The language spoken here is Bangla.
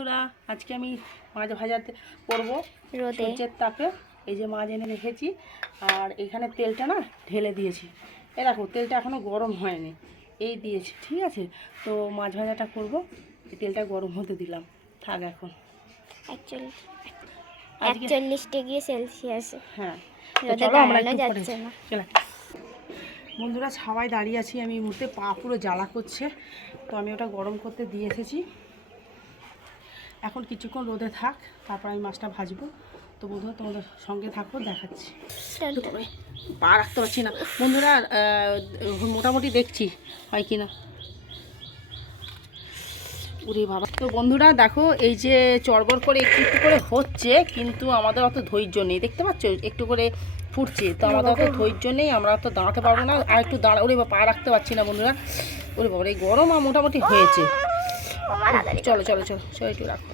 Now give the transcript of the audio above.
বন্ধুরা আজকে আমি মাছ ভাজাতে করব সূর্যের তাপে। এই যে মাছ এনে রেখেছি আর এখানে তেলটা না ঢেলে দিয়েছি। এ দেখো তেলটা এখনও গরম হয়নি এই দিয়েছি ঠিক আছে? তো মাছ ভাজাটা করব তেলটা গরম হতে দিলাম থাক এখন। একচল্লিশ ডিগ্রি সেলসিয়াসে। হ্যাঁ। বন্ধুরা ছাওয়াই দাঁড়িয়ে আছি আমি এই মুহূর্তে পা পুরো জ্বালা করছে তো আমি ওটা গরম করতে দিয়ে এসেছি। এখন কিছুক্ষণ রোদে থাক তারপর আমি মাছটা ভাজবো। তো বন্ধুরা তোমাদের সঙ্গে থাকো দেখাচ্ছি। পা রাখতে পারছি না। বন্ধুরা মোটামুটি দেখছি হয় কি না? উরে বাবা। তো বন্ধুরা দেখো এই যে চড়বড় করে একটু একটু করে হচ্ছে কিন্তু আমাদের অত ধৈর্য নেই। দেখতে পাচ্ছ? একটু করে ফুটছে। তো আমাদের অত ধৈর্য নেই আমরা অত দাঁড়াতে পারব না। আর একটু দাঁড়া ওরে পা রাখতে পারছি না বন্ধুরা। ওরে বাবা এই গরম আর মোটামুটি হয়েছে। চলো চলো চলো চলো একটু রাখো।